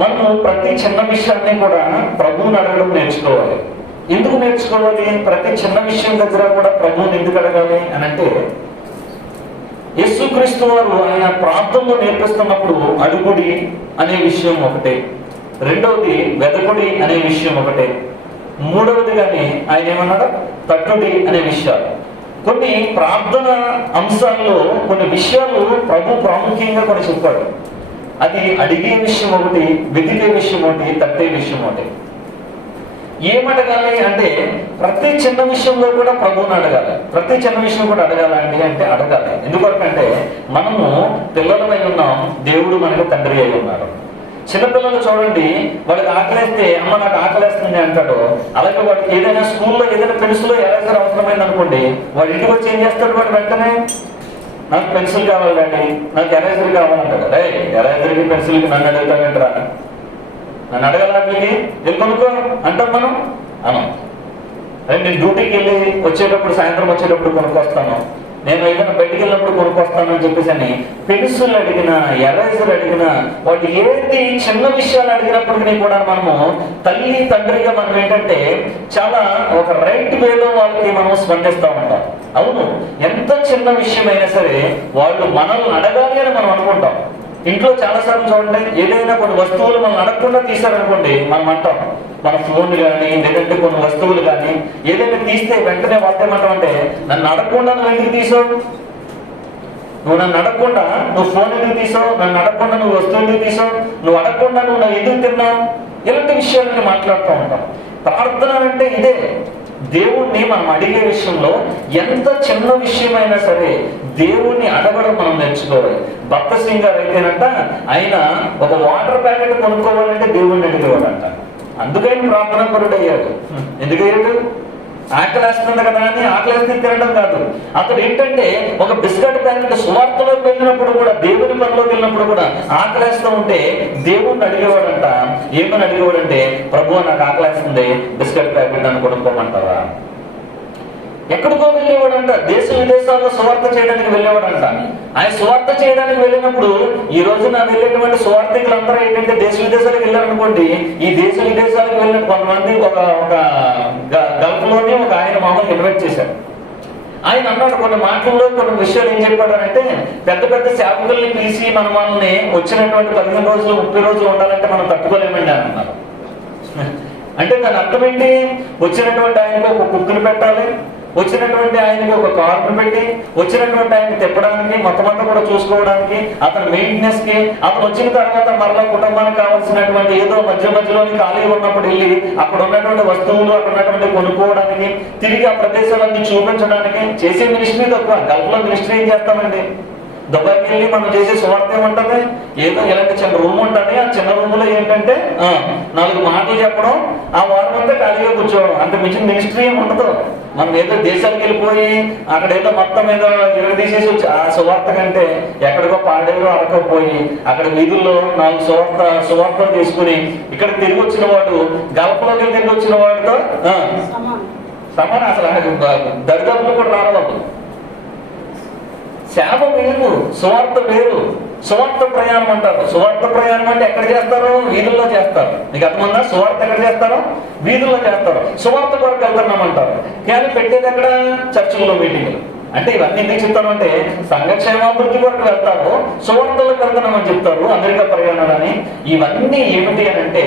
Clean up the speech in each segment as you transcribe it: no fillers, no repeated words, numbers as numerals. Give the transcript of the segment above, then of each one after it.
మనము ప్రతి చిన్న విషయాన్ని కూడా ప్రభువుని అడగడం నేర్చుకోవాలి. ఎందుకు నేర్చుకోవాలి? ప్రతి చిన్న విషయం దగ్గర కూడా ప్రభువుని ఎందుకు అడగాలి అని అంటే, యేసుక్రీస్తు వారు ఆయన ప్రాంతంలో నేర్పిస్తున్నప్పుడు అడుగుడి అనే విషయం ఒకటే, రెండవది వెదకుడి అనే విషయం ఒకటే, మూడవది కానీ ఆయన ఏమన్నాడు తట్టుడి అనే విషయాలు. కొన్ని ప్రార్థన అంశాల్లో కొన్ని విషయాలు ప్రభు ప్రాముఖ్యంగా కొన్ని చెప్పాడు. అది అడిగే విషయం ఒకటి, వెతికే విషయం ఒకటి, తట్టే విషయం ఒకటి. ఏమడగాలి అంటే ప్రతి చిన్న విషయంలో కూడా ప్రభువుని అడగాలి. ప్రతి చిన్న విషయం కూడా అడగాలండి అంటే అడగాలి. ఎందుకంటే మనము పిల్లలమై ఉన్నాం, దేవుడు మనకు తండ్రి అయి ఉన్నాడు. చిన్నపిల్లలు చూడండి, వాడికి ఆకలేస్తే అమ్మ నాకు ఆకలేస్తుంది అంటాడు. అలాగే వాడికి ఏదైనా స్కూల్లో ఏదైనా పెన్సిల్లో ఎరేజర్ అవసరమైంది అనుకోండి, వాడి ఇంటికి వచ్చి ఏం చేస్తాడు? వాడు వెంటనే నాకు పెన్సిల్ కావాలి డాడీ, నాకు ఎరేజర్ కావాలంటాడు. రే ఎరేజర్కి పెన్సిల్కి నన్ను అడుగుతానంటరా, నన్ను అడగలా మీకు వెళ్ళి కొనుక్కో అంటాం మనం అనం. అదే నేను డ్యూటీకి వెళ్ళి వచ్చేటప్పుడు సాయంత్రం వచ్చేటప్పుడు కొనుక్కొస్తాను, నేను ఏదైనా బయటికి వెళ్ళినప్పుడు కొనుక్కొస్తాను అని చెప్పేసి అని పెన్సిల్ అడిగినా ఎరేజర్ అడిగినా వాటి ఏది చిన్న విషయాలు అడిగినప్పటికీ కూడా మనము తల్లి తండ్రిగా మనం ఏంటంటే చాలా ఒక రైట్ వేలో వాళ్ళకి మనం స్పందిస్తూ ఉంటాం. అవును, ఎంత చిన్న విషయమైనా సరే వాళ్ళు మనల్ని అడగాలి అని మనం అనుకుంటాం. ఇంట్లో చాలాసార్లు చూడండి, ఏదైనా కొన్ని వస్తువులు మనం అడగకుండా తీశారనుకోండి, మనం అంటాం మన ఫోన్ కానీ లేదంటే కొన్ని వస్తువులు కానీ ఏదైనా తీస్తే వెంటనే వాడతామంటాం అంటే, నన్ను అడగకుండా నువ్వు ఎందుకు తీసావు, నువ్వు నన్ను అడగకుండా నువ్వు ఫోన్ ఎందుకు తీసావు, నన్ను అడగకుండా నువ్వు వస్తువు ఎందుకు తీసావు, నువ్వు అడగకుండా నువ్వు ఎందుకు తిన్నావు, ఇలాంటి విషయాలని మాట్లాడుతూ ఉంటాం. ప్రార్థన అంటే ఇదే. దేవుణ్ణి మనం అడిగే విషయంలో ఎంత చిన్న విషయమైనా సరే దేవుణ్ణి అడగడం మనం నేర్చుకోవాలి. భక్త సింగ్ గారు అయితేనంట ఆయన ఒక వాటర్ ప్యాకెట్ కొనుక్కోవాలంటే దేవుణ్ణి అడిగేవాడంట. అందుకని ప్రార్థన పరుడు అయ్యాడు. ఎందుకయ్యాడు? ఆకలేస్తుంది కదా అని ఆకలేస్తుంది తినడం కాదు. అతడు ఏంటంటే ఒక బిస్కెట్ ప్యాకెట్ సువార్తలోకి వెళ్ళినప్పుడు కూడా, దేవుని పనిలోకి వెళ్ళినప్పుడు కూడా ఆకలేస్తూ ఉంటే దేవుణ్ణి అడిగేవాడంట. ఏమని అడిగేవాడంటే, ప్రభువా నాకు ఆకలేస్తుంది, బిస్కెట్ ప్యాకెట్ అని కొనుక్కోమంటారా? ఎక్కడికో వెళ్ళేవాడంట, దేశ విదేశాల్లో సువార్త చేయడానికి వెళ్ళేవాడంట. ఆయన సువార్త చేయడానికి వెళ్ళినప్పుడు ఈ రోజున వెళ్ళేటువంటి సువార్థికులందరూ ఏంటంటే దేశ విదేశాలకు వెళ్ళారనుకోండి, ఈ దేశ విదేశాలకు వెళ్ళిన కొంతమంది ఒక గల్ఫ్ లోనే ఒక ఆయన మామూలు ఇన్వైట్ చేశారు. ఆయన అన్నాడు కొన్ని మాటల్లో కొన్ని విషయాలు ఏం చెప్పాడంటే, పెద్ద పెద్ద సేవకుల్ని పిలిచి మన వాళ్ళని వచ్చినటువంటి 15 రోజులు 30 రోజులు ఉండాలంటే మనం తట్టుకోలేమండి అని అన్నారు. అంటే దాని అర్థం ఏంటి? వచ్చినటువంటి ఆయనకు ఒక కుక్కును పెట్టాలి, వచ్చినటువంటి ఆయనకి ఒక కారును పెట్టి, వచ్చినటువంటి ఆయన తిప్పడానికి మొత్తం అంతా కూడా చూసుకోవడానికి, అతని మెయింటెనెన్స్ కి, అతను వచ్చిన తర్వాత మరలా కుటుంబానికి కావాల్సినటువంటి ఏదో మధ్యలోని ఖాళీ ఉన్నప్పుడు వెళ్ళి అక్కడ ఉన్నటువంటి వస్తువులు అక్కడ ఉన్నటువంటి కొనుక్కోవడానికి, తిరిగి ఆ ప్రదేశాలన్నీ చూపించడానికి చేసే మినిస్ట్రీ తక్కువ. గల్ఫ్లో మినిస్ట్రీ ఏం చేస్తామండి? దుబాయ్కి వెళ్ళి మనం చేసే సువార్త ఏముంటది? ఏదో ఇలాంటి చిన్న రూమ్ ఉంటుంది, ఆ చిన్న రూమ్ లో ఏంటంటే 4 మాటలు చెప్పడం, ఆ వారం అంతా ఖాళీగా కూర్చోవడం, అంత మించిన మినిస్ట్రీ ఏమి ఉండదు. మనం ఏదో దేశాలకు వెళ్ళిపోయి అక్కడ ఏదో మొత్తం ఏదో ఇరగదీసేసి వచ్చి ఆ సువార్త కంటే ఎక్కడికో పాడేలో అడకపోయి అక్కడ వీధుల్లో 4 సువార్తలు తీసుకుని ఇక్కడ తిరిగి వచ్చిన వాడు గల్ఫ్లోకి తిరిగి వచ్చిన వాడితో సమానం. అసలు దరిదాపులు కూడా రావాలి. సేవ వేరు, సువార్త వేరు. సువార్త ప్రయాణం అంటారు. సువార్త ప్రయాణం అంటే ఎక్కడ చేస్తారు? వీధుల్లో చేస్తారు. నీకు అర్థమన్నా? సువార్త ఎక్కడ చేస్తారు? వీధుల్లో చేస్తారు. సువార్త కొరకు వెళ్తున్నామంటారు, కానీ పెట్టేది ఎక్కడ? చర్చిల్లో మీటింగ్లు. అంటే ఇవన్నీ ఎందుకు చెప్తాను అంటే, సంఘక్షేమాభివృద్ధి కొరకు వెళ్తారు, సువార్తలకు వెళ్తున్నామని చెప్తారు, అమెరికా ప్రయాణాలని. ఇవన్నీ ఏమిటి అని అంటే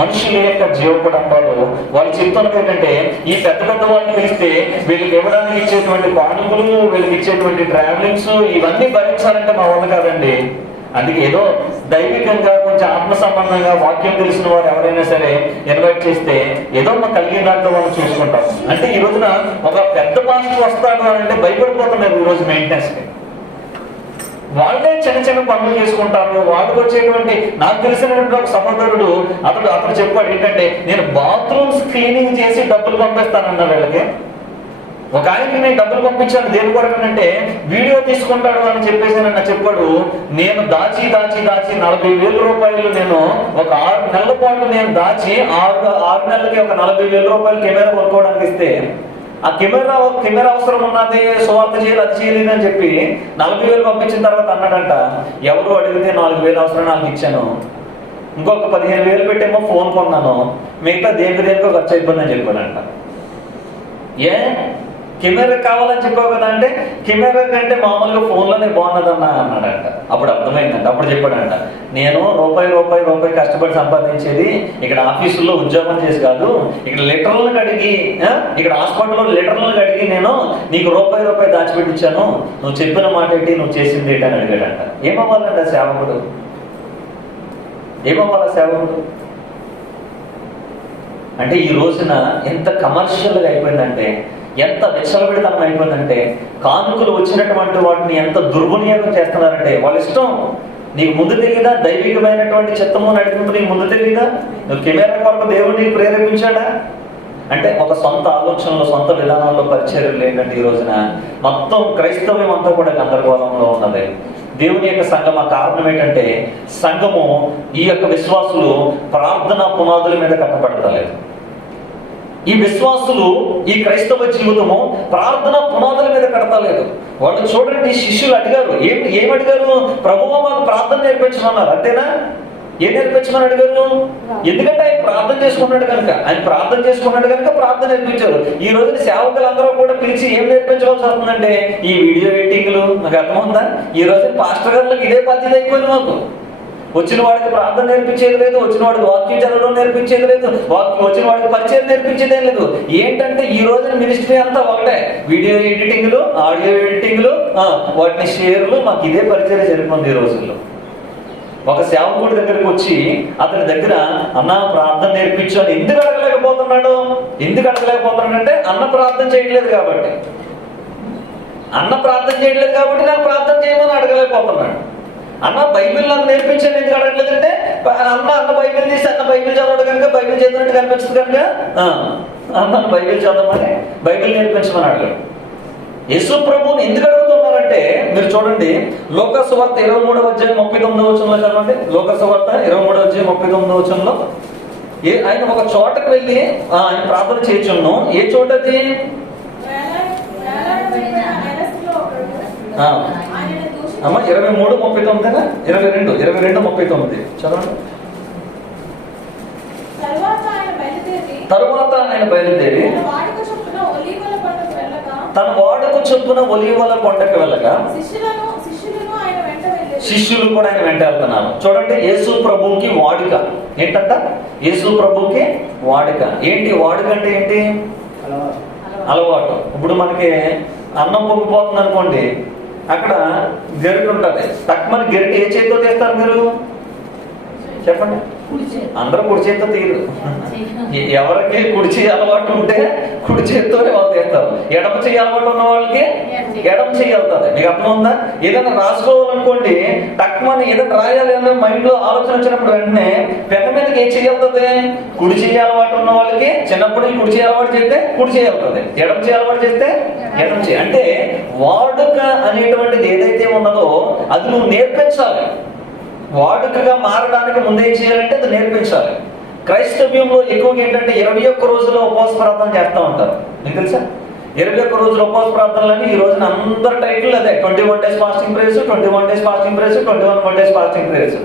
మనుషుల యొక్క జీవకుడంబాలు. వాళ్ళు చెప్తున్నది ఏంటంటే, ఈ పెద్ద పెద్ద వాళ్ళని పిలిస్తే వీళ్ళకి ఇవ్వడానికి ఇచ్చేటువంటి కానుకలు, వీళ్ళకి ఇచ్చేటువంటి ట్రావెలింగ్స్ ఇవన్నీ భరించాలంటే మా వల్ల కాదండి. అందుకే ఏదో దైవికంగా కొంచెం ఆత్మ సంబంధంగా వాక్యం తెలిసిన వారు ఎవరైనా సరే ఇన్వైట్ చేస్తే ఏదో మా కలిగిన దాంట్లో మనం చూసుకుంటాం. అంటే ఈ రోజున ఒక పెద్ద పాస్టర్ వస్తాడు అంటే భయపడిపోతున్నారు ఈ రోజు మెయింటెనెన్స్ కి. వాళ్ళే చిన్న చిన్న పనులు చేసుకుంటారు. వాళ్ళకి వచ్చేటువంటి, నాకు తెలిసినటువంటి ఒక సహోదరుడు అతడు చెప్పాడు ఏంటంటే, నేను బాత్రూమ్స్ క్లీనింగ్ చేసి డబ్బులు పంపిస్తానన్న వీళ్ళకి. ఒక ఆయనకి నేను డబ్బులు పంపించాను దేని కొరకనంటే వీడియో తీసుకుంటాడు అని చెప్పేసి నన్ను చెప్పాడు. నేను దాచి 40,000 రూపాయలు నేను ఒక 6 నెలల పాటు నేను దాచి 6 నెలలకి ఒక 40,000 రూపాయలు కెమెరా కొనుక్కోవడానికి ఇస్తే, ఆ కెమెరా అవసరం ఉన్నది, సువార్త చేయాలి, అది చేయలేదు అని చెప్పి 40,000 పంపించిన తర్వాత అన్నాడంట, ఎవరు అడిగితే 4,000 అవసరం నాకు ఇచ్చాను, ఇంకొక 15,000 పెట్టేమో ఫోన్ కొన్నాను, మిగతా దేనికో ఖర్చు అయిపోయిందని చెప్పాడంట. ఏ కెమెరా కావాలని చెప్పావు కదా అంటే, కెమెరా కంటే మామూలుగా ఫోన్లోనే బాగున్నదన్నా అన్నాడంట. అప్పుడు అర్థమైందంట. అప్పుడు చెప్పాడంట, నేను రూపాయి కష్టపడి సంపాదించేది ఇక్కడ ఆఫీసుల్లో ఉద్యోగం చేసి కాదు, ఇక్కడ లీటర్లను కడిగి, ఇక్కడ హాస్పిటల్లో లీటర్లను కడిగి నేను నీకు రూపాయి దాచిపెట్టించాను, నువ్వు చెప్పిన మాట ఏంటి, నువ్వు చేసింది ఏంటి అని అడిగాడంట. ఏమవ్వాలంట సేవకుడు? ఏమవ్వాలా సేవకుడు అంటే? ఈ రోజున ఎంత కమర్షియల్గా అయిపోయిందంటే, ఎంత విచ్చలవిడితనం అయిపోయిందంటే, కానుకలు వచ్చినటువంటి వాటిని ఎంత దుర్వినియోగం చేస్తున్నారంటే, వాళ్ళ ఇష్టం. నీకు ముందు తెలియదా దైవికమైనటువంటి చిత్తము నడిపింపు? నీకు ముందు తెలియదా? నువ్వు కెమెరా కొరకు దేవుడు నీకు ప్రేరేపించాడా? అంటే ఒక సొంత ఆలోచనలు, సొంత విధానాల్లో పరిచర్యలు ఏంటంటే ఈ రోజున మొత్తం క్రైస్తవ్యం అంతా కూడా గందరగోళంలో ఉన్నది. దేవుని యొక్క సంఘం ఆ కారణం ఏంటంటే, సంఘము ఈ యొక్క విశ్వాసులు ప్రార్థనా పునాదుల మీద కట్టబడతలేదు. ఈ విశ్వాసులు, ఈ క్రైస్తవ జీవితము ప్రార్థన పునాదుల మీద కడతలేదు. వాళ్ళు చూడండి, శిష్యులు అడిగారు, ఏమడిగారు? ప్రభువా మాకు ప్రార్థన నేర్పించమన్నారు. అంతేనా? ఏం నేర్పించమని అడిగారు? ఎందుకంటే ఆయన ప్రార్థన చేసుకున్నాడు కనుక, ప్రార్థన నేర్పించారు. ఈ రోజున సేవకులందరూ కూడా పిలిచి ఏం నేర్పించవలసి వస్తుందంటే, ఈ వీడియో ఎడిటింగ్లు. నాకు అర్థమవుతుందా? ఈ రోజు పాస్టర్ గారులకు ఇదే బాధ్యత అయిపోయింది. మాకు వచ్చిన వాడికి ప్రార్థన నేర్పించేది లేదు, వచ్చిన వాడికి వాక్యం చదవడం నేర్పించేది లేదు, వచ్చిన వాడికి పరిచయం నేర్పించేదే లేదు. ఏంటంటే ఈ రోజున మినిస్ట్రీ అంతా ఒకటే, వీడియో ఎడిటింగ్లు, ఆడియో ఎడిటింగ్లు, వాటిని షేర్లు. మాకు ఇదే పరిచయం సరిపోతుంది ఈ రోజుల్లో. ఒక సేవకుడి దగ్గరికి వచ్చి అతని దగ్గర అన్న ప్రార్థన నేర్పించు అని ఎందుకు అడగలేకపోతున్నాడు? అంటే అన్న ప్రార్థన చేయట్లేదు కాబట్టి. నాకు ప్రార్థన చేయమని అడగలేకపోతున్నాడు. అన్న బైబిల్ నాకు నేర్పించాను ఎందుకు అడగలేదంటే, అన్న బైబిల్ తీసి బైబిల్ చదవడు కనుక, బైబిల్ చదివినట్టు కనిపిస్తుంది కనుక అన్న బైబిల్ చదవమని, బైబిల్ నేర్పించమని అడగాడు. యేసు ప్రభువుని ఎందుకు అడుగుతున్నారంటే, మీరు చూడండి లోకాసు వార్త 23:39 చదవండి. లోకాసు వార్త 23:39 ఆయన ఒక చోటకు వెళ్ళి ఆయన ప్రార్థన చేయొచ్చును. ఏ చోటది? 23:39 22:39 చదవండి. తరువాత ఆయన బయలుదేరి తన వాడుక చొప్పున ఒలీవల కొండకు వెళ్ళగా శిష్యులు కూడా ఆయన వెంట వెళ్తున్నారు. చూడండి, యేసు ప్రభువుకి వాడుక ఏంటంట? యేసు ప్రభువుకి వాడుక ఏంటి? వాడుక అంటే ఏంటి? అలవాటు. ఇప్పుడు మనకి అన్నం పొంగిపోతుంది అనుకోండి, అక్కడ గరిటె ఉంటుంది. తక్కువ గరిటె ఏ చేతితో తీస్తారు మీరు? చెప్పండి. అందరూ కుడి చేతితో తీయరు. ఎవరికి కుడి చేయి అలవాటు ఉంటే కుడి చేతితోనే వాళ్ళు తీస్తారు. ఎడమ చెయ్యి అలవాటు ఉన్న వాళ్ళకి ఎడమ చెయ్యి వెళ్తుంది. మీకు అర్థం ఉందా? ఏదైనా రాసుకోవాలనుకోండి, తక్కువ ఏదైనా రాయాలి అన్న మైండ్ లో ఆలోచన వచ్చినప్పుడు వెంటనే పెద్ద మీదకి ఏం చేయగలుగుతుంది? కుడి చెయ్యి అలవాటు ఉన్న వాళ్ళకి చిన్నప్పుడు కుడి చెయ్యి అలవాటు చేస్తే కుడి చెయ్యి వెళ్తుంది, ఎడమ చెయ్యి అలవాటు చేస్తే ఎడమ చెయ్యి. అంటే వాడుక అనేటువంటిది ఏదైతే ఉన్నదో అది నువ్వు నేర్పించాలి. వాడుకగా మారడానికి ముందేం చేయాలంటే అది నేర్పించాలి. క్రైస్తవ్యంలో ఎక్కువగా ఏంటంటే 21 రోజుల్లో ఉపవాస ప్రార్థన చేస్తూ ఉంటారు. మీకు తెలుసా? 21 రోజుల ఉపవాస ప్రార్థనలని ఈ రోజున అందరి టైటిల్ అదే. 21 days fasting prayers, 21 days fasting prayers, 21 days fasting prayers.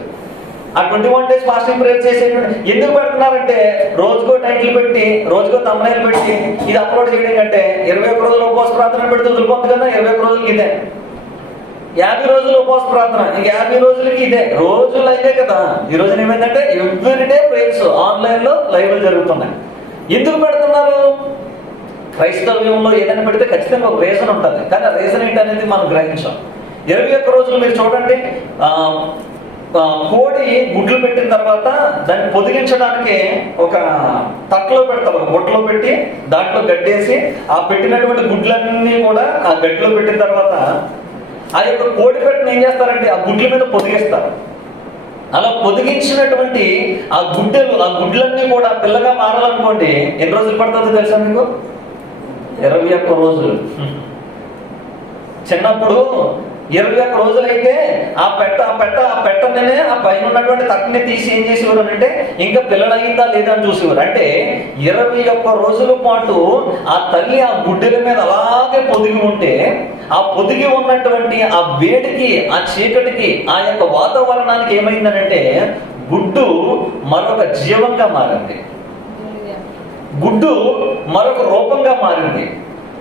ఆ 21 days ఫాస్టింగ్ ప్రేయర్ చేసేటువంటి ఎందుకు పెడుతున్నారంటే, రోజుకో టైటిల్ పెట్టి, రోజుకో థంబ్నెయిల్ పెట్టి ఇది అప్లోడ్ చేయడం కంటే 21 రోజుల ఉపవాస ప్రార్థన పెడితే వదిలిపోతుంది కదా. 21 రోజులకి ఇదే, 50 రోజులు ఉపవాస ప్రార్థన, ఇంక 50 రోజులకి ఇదే. రోజు లైవే కదా. ఈ రోజున ఏమైందంటే ఎవ్రీడే ప్రేయర్స్ ఆన్లైన్ లో లైవ్ జరుగుతున్నాయి. ఎందుకు పెడుతున్నారు? క్రైస్తవ్యంలో ఏదైనా పెడితే ఖచ్చితంగా ఒక రీజన్ ఉంటుంది, కానీ ఆ రీజన్ ఏంటనేది మనం గ్రహించాం. 21 రోజులు మీరు చూడండి, కోడి గుడ్లు పెట్టిన తర్వాత దాన్ని పొదిగించడానికి ఒక తట్టలో పెడతారు, ఒక బొట్టలో పెట్టి దాంట్లో గడ్డేసి ఆ పెట్టినటువంటి గుడ్లన్నీ కూడా ఆ గడ్డిలో పెట్టిన తర్వాత ఆ యొక్క కోడి పెట్టిన ఏం చేస్తారంటే ఆ గుడ్ల మీద పొదిగిస్తారు. అలా పొదిగించినటువంటి ఆ గుడ్లన్నీ కూడా పిల్లగా మారాలనుకోండి ఎన్ని రోజులు పడుతుందో తెలుసా మీకు? 21 రోజులు. చిన్నప్పుడు 21 రోజులైతే ఆ పెట్టనే ఆ పైన ఉన్నటువంటి తక్కువని తీసి ఏం చేసేవారు అంటే ఇంకా పిల్లలయ్యిందా లేదా అని చూసేవారు. అంటే 21 రోజుల పాటు ఆ తల్లి ఆ గుడ్డెల మీద అలాగే పొదిగి ఉంటే ఆ పొదిగి ఉన్నటువంటి ఆ వేడికి, ఆ చీకటికి, ఆ యొక్క వాతావరణానికి ఏమైందనంటే గుడ్డు మరొక జీవంగా మారింది, గుడ్డు మరొక రూపంగా మారింది.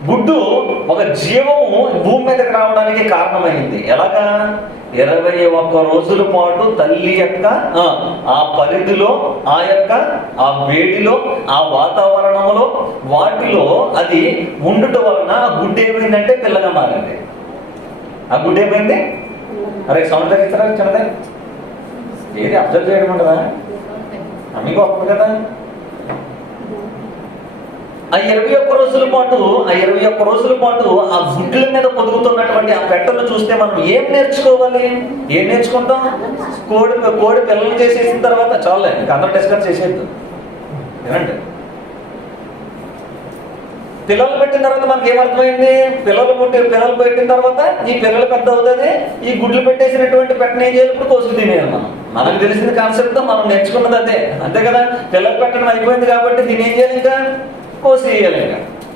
గుడ్డు ఒక జీవము భూమి మీదకి రావడానికి కారణమైంది. ఎలాగా? 21 రోజుల పాటు తల్లి యొక్క ఆ పరిధిలో, ఆ యొక్క ఆ వేడిలో, ఆ వాతావరణంలో, వాటిలో అది ఉండటం వలన ఆ గుడ్డు ఏమైందంటే పిల్లగా మారింది. ఆ గుడ్డు ఏమైంది? అరే సౌండ్ తగ్గిస్తారా చిన్నదే? ఏది అబ్జర్వ్ చేయడం ఉండదా? మీకు వస్తుంది కదా. ఆ 21 రోజుల పాటు ఆ గుడ్ల మీద పొదుగుతున్నటువంటి ఆ పెట్టలు చూస్తే మనం ఏం నేర్చుకోవాలి? ఏం నేర్చుకుంటాం? కోడి పిల్లలు చేసేసిన తర్వాత చాలే, ఇంకా అందరూ డిస్కస్ చేసేద్దు. ఏమంటే పిల్లలు పెట్టిన తర్వాత మనకి ఏమర్థమైంది? పిల్లలు పెట్టిన తర్వాత ఈ పిల్లలు పెద్ద అవుతుంది, ఈ గుడ్లు పెట్టేసినటువంటి పెట్టని ఏం చేయాలి? ఇప్పుడు కోసుకు తినేయాలి. మనకు తెలిసిన కాన్సెప్ట్ మనం నేర్చుకున్నది అదే, అంతే కదా. పిల్లలు పెట్టడం అయిపోయింది కాబట్టి దీని ఏం చేయాలి? ఇంకా కోసేయాలి.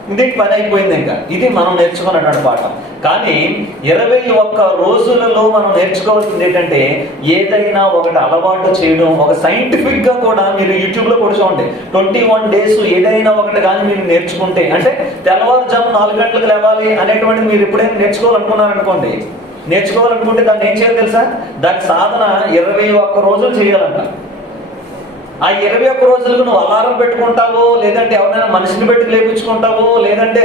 ఇంకా ఇది పని అయిపోయింది. ఇంకా ఇది మనం నేర్చుకున్నటువంటి పాఠం. కానీ 21 రోజులలో మనం నేర్చుకోవాల్సింది ఏంటంటే, ఏదైనా ఒకటి అలవాటు చేయడం, ఒక సైంటిఫిక్ గా కూడా మీరు యూట్యూబ్ లో కూడా చూడండి, 21 days ఏదైనా ఒకటి కానీ మీరు నేర్చుకుంటే, అంటే తెల్లవారుజాము 4 గంటలకు లేవాలి అనేటువంటిది మీరు ఎప్పుడైనా నేర్చుకోవాలనుకున్నారనుకోండి, నేర్చుకోవాలనుకుంటే దాన్ని ఏం చేయాలి తెలుసా? దాని సాధన 21 రోజులు చేయాలంట. ఆ 21 రోజులకు నువ్వు అలారం పెట్టుకుంటావో, లేదంటే ఎవరైనా మనిషిని పెట్టి లేపించుకుంటావో, లేదంటే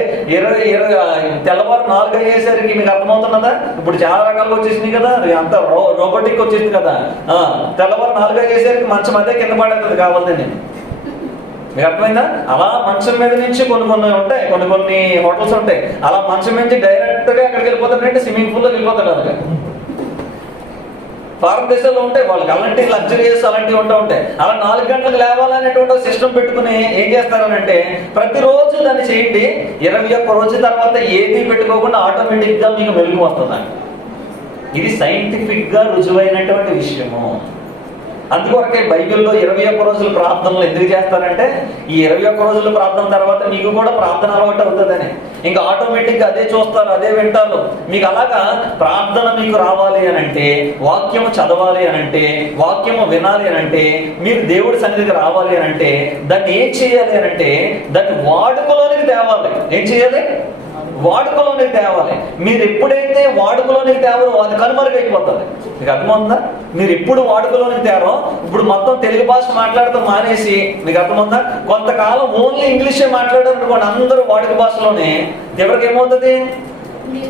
తెల్లవారు 4 అయ్యేసరికి మీకు అర్థమవుతున్నదా? ఇప్పుడు చాలా రకాలుగా వచ్చేసినాయి కదా, అంత రోబోటిక్ వచ్చేసింది కదా. తెల్లవారు 4 అయ్యేసరికి మంచం అదే కింద పడేది కావాలి. నేను మీకు అర్థమైందా? అలా మంచం మీద నుంచి కొన్ని ఉంటాయి, కొన్ని హోటల్స్ ఉంటాయి, అలా మంచం నుంచి డైరెక్ట్ గా ఎక్కడికి వెళ్ళిపోతాడంటే స్విమ్మింగ్ పూల్ లో వెళ్ళిపోతాడు. అలాగే ఫారెన్ దేశాల్లో ఉంటాయి, వాళ్ళకి అలాంటి లగ్జరీస్ అలాంటివి ఉంటాయి. అలా 4 గంటలకు లేవాలనేటువంటి సిస్టమ్ పెట్టుకుని ఏం చేస్తారనంటే, ప్రతిరోజు దాన్ని చేయండి. 21 రోజుల తర్వాత ఏది పెట్టుకోకుండా ఆటోమేటిక్ గా మీకు మెలుగు వస్తుందండి. ఇది సైంటిఫిక్ గా రుజువైనటువంటి విషయము. అందుకొరకే బైబిల్లో 21 రోజుల ప్రార్థనలు ఎందుకు చేస్తారంటే, ఈ 21 రోజుల ప్రార్థన తర్వాత మీకు కూడా ప్రార్థన అలవాటు అవుతుందని. ఇంకా ఆటోమేటిక్గా అదే చూస్తారు, అదే వింటారు. మీకు అలాగా ప్రార్థన మీకు రావాలి అని అంటే, వాక్యము చదవాలి అని అంటే, వాక్యము వినాలి అని అంటే, మీరు దేవుడి సన్నిధికి రావాలి అని అంటే, దాన్ని ఏం చేయాలి అని అంటే, దాన్ని వాడుకలోనికి తేవాలి. ఏం చేయాలి? వాడుకలోనికి తేవాలి. మీరు ఎప్పుడైతే వాడుకలోనికి తేవాలో అది కనుమరుగైపోతుంది. మీకు అర్థమవుతుందా? మీరు ఎప్పుడు వాడుకలోనికి తేరో, ఇప్పుడు మొత్తం తెలుగు భాష మాట్లాడటం మానేసి, మీకు అర్థమవుతుందా, కొంతకాలం ఓన్లీ ఇంగ్లీషే మాట్లాడారనుకోండి, అందరూ వాడుక భాషలోనే, ఎవరికి ఏమవుతుంది?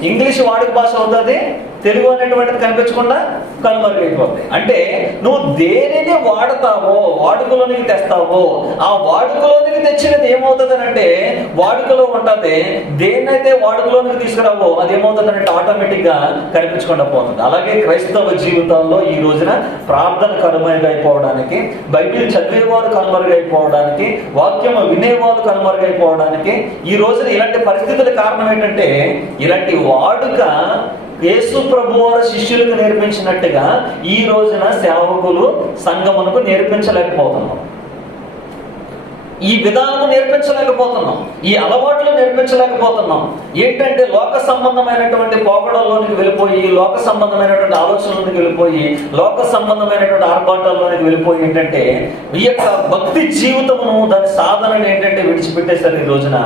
ఇంగ్లీష్ వాడుక భాష అవుతుంది, తెలుగు అనేటువంటిది కనిపించకుండా కనుమరుగైపోతుంది. అంటే నువ్వు దేనిని వాడతావో, వాడుకలోనికి తెస్తావో, ఆ వాడుకలోనికి తెచ్చినది ఏమవుతుంది అంటే వాడుకలో ఉంటుంది. దేన్నైతే వాడుకలోనికి తీసుకురావో అది ఏమవుతుంది అంటే ఆటోమేటిక్ గా కనిపించకుండా పోతుంది. అలాగే క్రైస్తవ జీవితంలో ఈ రోజున ప్రార్థన కనుమరుగైపోవడానికి, బైబిల్ చదివేవారు కనుమరుగైపోవడానికి, వాక్యము వినేవారు కనుమరుగైపోవడానికి ఈ రోజున ఇలాంటి పరిస్థితుల కారణం ఏంటంటే, ఇలాంటి వాడుక యేసు ప్రభువారు శిష్యులకు నేర్పించినట్టుగా ఈ రోజున సేవకులు సంఘమునకు నేర్పించలేకపోతున్నాం. ఈ విధానము నేర్పించలేకపోతున్నాం, ఈ అలవాట్లు నేర్పించలేకపోతున్నాం. ఏంటంటే లోక సంబంధమైనటువంటి పోకడల్లోనికి వెళ్ళిపోయి, లోక సంబంధమైనటువంటి ఆలోచనలోనికి వెళ్ళిపోయి, లోక సంబంధమైనటువంటి ఆర్భాటాల్లోనికి వెళ్ళిపోయి ఏంటంటే ఈ యొక్క భక్తి జీవితమును, దాని సాధనను ఏంటంటే విడిచిపెట్టేశారు. ఈ రోజున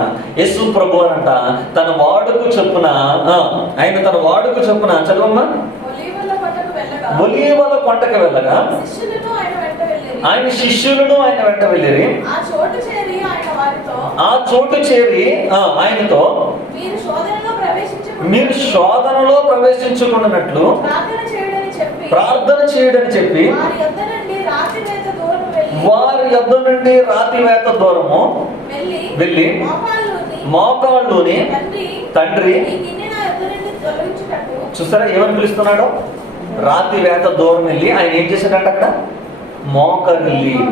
యేసు ప్రభు అంట తన వాడుకు చొప్పున, ఆయన తన వాడుకు చొప్పున, చదవమ్మా, ఒలీవల కొండకు వెళ్ళగా ఆయన శిష్యులను ఆయన వెంట వెళ్ళిరి. ఆ చోటు చేరి ఆయనతో, మీరు శోధనలో ప్రవేశించుకున్నట్లు ప్రార్థన చేయడని చెప్పి వారి యొద్ద నుండి రాతివేత దూరము వెళ్ళి మోకాళ్ళుని తండ్రి, చూసారా ఏమని పిలుస్తున్నాడో? రాతివేత దూరం వెళ్ళి ఆయన ఏం చేశాడంట? అక్కడ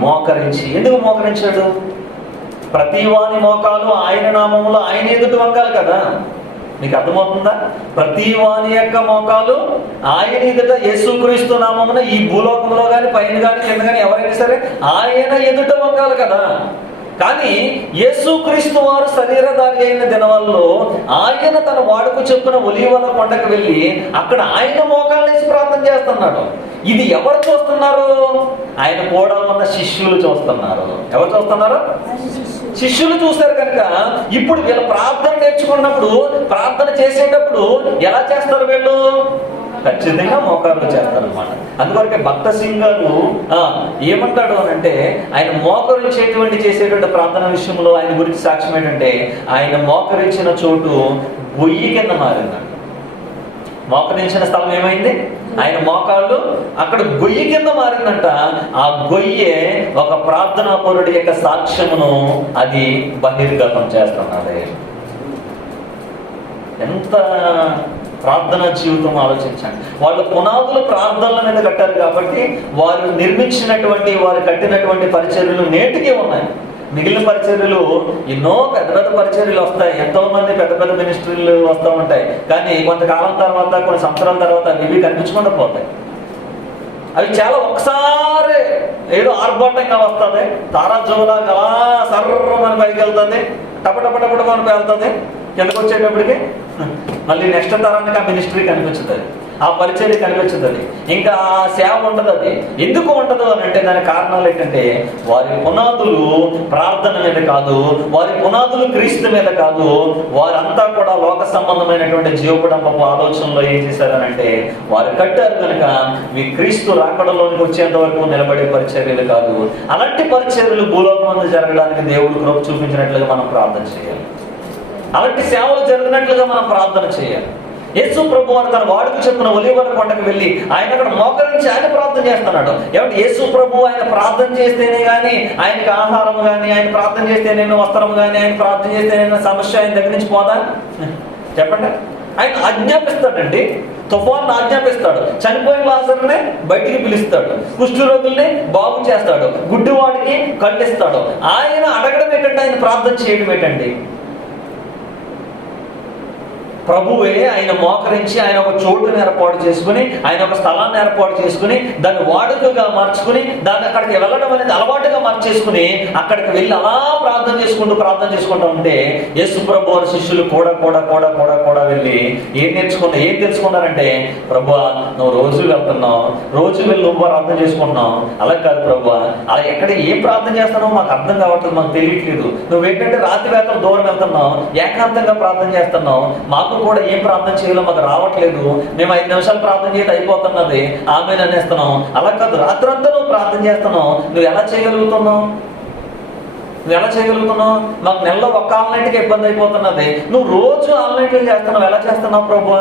మోకరించి. ఎందుకు మోకరించాడు? ప్రతి వాని మోకాలు ఆయన నామములో ఆయన ఎదుటి వంగాలి కదా. మీకు అర్థమవుతుందా? ప్రతి వాని యొక్క మోకాలు ఆయన ఎదుట యేసుక్రీస్తు నామమున, ఈ భూలోకంలో కానీ పైన కానీ కింద కానీ ఎవరైనా సరే ఆయన ఎదుట వంగాలి కదా. కానీ యేసుక్రీస్తు వారు శరీరధారి అయిన దినవల్లో ఆయన తన వాడుకు చెప్పిన ఒలీవల కొండకు వెళ్ళి అక్కడ ఆయన మోకాళ్ళేసి ప్రార్థన చేస్తున్నాడు. ఇది ఎవరు చూస్తున్నారు? ఆయన కూడా ఉన్న శిష్యులు చూస్తున్నారు. ఎవరు చూస్తున్నారు? శిష్యులు చూస్తారు. కనుక ఇప్పుడు వీళ్ళ ప్రార్థన నేర్చుకున్నప్పుడు, ప్రార్థన చేసేటప్పుడు ఎలా చేస్తారు వీళ్ళు? ఖచ్చితంగా మోకాళ్ళు చేస్తారనమాట. అందువరకే భక్త సింగ్ గారు ఏమంటాడు అని అంటే, ఆయన మోకరించేటువంటి చేసేటువంటి ప్రార్థన విషయంలో ఆయన గురించి సాక్ష్యం ఏంటంటే, ఆయన మోకరించిన చోటు గొయ్యి కింద మారిందంట. మోకరించిన స్థలం ఏమైంది? ఆయన మోకాళ్ళు అక్కడ గొయ్యి కింద మారిందంట. ఆ గొయ్యే ఒక ప్రార్థనా పరుడి యొక్క సాక్ష్యమును అది బహిర్గతం చేస్తున్నాడు. ఎంత ప్రార్థన జీవితం ఆలోచించండి. వాళ్ళు పునాదులు ప్రార్థనల మీద కట్టారు కాబట్టి వారు నిర్మించినటువంటి, వారు కట్టినటువంటి పరిచర్యలు నేటికి ఉన్నాయి. మిగిలిన పరిచర్యలు ఎన్నో పెద్ద పెద్ద పరిచర్యలు వస్తాయి, ఎంతో మంది పెద్ద పెద్ద మినిస్ట్రీలు వస్తూ ఉంటాయి. కానీ కొంతకాలం తర్వాత, కొన్ని సంవత్సరాల తర్వాత ఇవి కనిపించకుండా పోతాయి. అవి చాలా ఒకసారి ఏదో ఆర్భాటంగా వస్తుంది, తారాజోలాగా అలా సర్రమని పైకి వెళ్తుంది, టపటపటపటమని వెళ్తుంది. కిందకు వచ్చేటప్పటికి మళ్ళీ నెక్స్ట్ తరానికి ఆ మినిస్ట్రీ కనిపించుతుంది, ఆ పరిచర్య కనిపించుతుంది, ఇంకా ఆ సేవ ఉండదు. అది ఎందుకు ఉండదు అని అంటే దానికి కారణాలు ఏంటంటే, వారి పునాదులు ప్రార్థన మీద కాదు, వారి పునాదులు క్రీస్తు మీద కాదు. వారంతా కూడా లోక సంబంధమైనటువంటి జీవకుడంపపు ఆలోచనలో ఏం చేశారనంటే, వారు కట్టారు కనుక మీ క్రీస్తు రాకడలోనికి వచ్చేంత వరకు నిలబడే పరిచర్యలు కాదు. అలాంటి పరిచర్యలు భూలోకమందు జరగడానికి దేవుడు కృప చూపించినట్లుగా మనం ప్రార్థన చేయాలి. అలాంటి సేవలు జరిగినట్లుగా మనం ప్రార్థన చేయాలి. యేసు ప్రభు వారు తన వాడుకు చెప్పిన ఒలీవల కొండకు వెళ్ళి ఆయన అక్కడ మోకరించి ఆయన ప్రార్థన చేస్తున్నాడు. ఏమంటే యేసు ప్రభు ఆయన ప్రార్థన చేస్తేనే కానీ ఆయనకి ఆహారం కానీ, ఆయన ప్రార్థన చేస్తేనే వస్త్రం కానీ, ఆయన ప్రార్థన చేస్తేనే సమస్య ఆయన దగ్గర నుంచి పోదా? చెప్పండి. ఆయన ఆజ్ఞాపిస్తాడండి, తుఫాను ఆజ్ఞాపిస్తాడు, చనిపోయిన లాజరునే బయటికి పిలుస్తాడు, కుష్ఠు రోగుల్ని బాగు చేస్తాడు, గుడ్డివాడికి కళ్ళిస్తాడు. ఆయన అడగడం ఏంటంటే, ఆయన ప్రార్థన చేయడం ఏంటండి? ప్రభువే ఆయన మోకరించి ఆయన ఒక చోటును ఏర్పాటు చేసుకుని, ఆయన ఒక స్థలాన్ని ఏర్పాటు చేసుకుని, దాన్ని వాడుకగా మార్చుకుని, దాన్ని అక్కడికి వెళ్ళడం అనేది అలవాటుగా మార్చేసుకుని అక్కడికి వెళ్ళి అలా ప్రార్థన చేసుకుంటూ ఉంటే యేసు ప్రభు వారి శిష్యులు కూడా వెళ్ళి ఏం తెలుసుకున్నారంటే, ప్రభువా నువ్వు రోజు వెళ్తున్నావు, రోజు వెళ్ళి నువ్వు ప్రార్థన చేసుకుంటున్నావు. అలా కాదు ప్రభువా, అలా ఎక్కడ ఏం ప్రార్థన చేస్తున్నావు మాకు అర్థం కావట్లేదు, మాకు తెలియట్లేదు. నువ్వేంటంటే రాత్రి వేళ దూరం వెళ్తున్నావు, ఏకాంతంగా ప్రార్థన చేస్తున్నావు, మాకు కూడా ఏం ప్రార్థన చేయాలో మాకు రావట్లేదు, మేము 5 నిమిషాలు ప్రార్థన చేసి అయిపోతున్నది, ఆమె అనేస్తున్నాం. అలా కాదు, రాత్రంతా నువ్వు ప్రార్థన చేస్తున్నావు. నువ్వు ఎలా చేయగలుగుతున్నావు? మాకు నెలలో ఒక్క ఆన్లైన్కి ఇబ్బంది అయిపోతున్నది, నువ్వు రోజు ఆన్లైన్లు చేస్తున్నావు, ఎలా చేస్తున్నావు ప్రభు?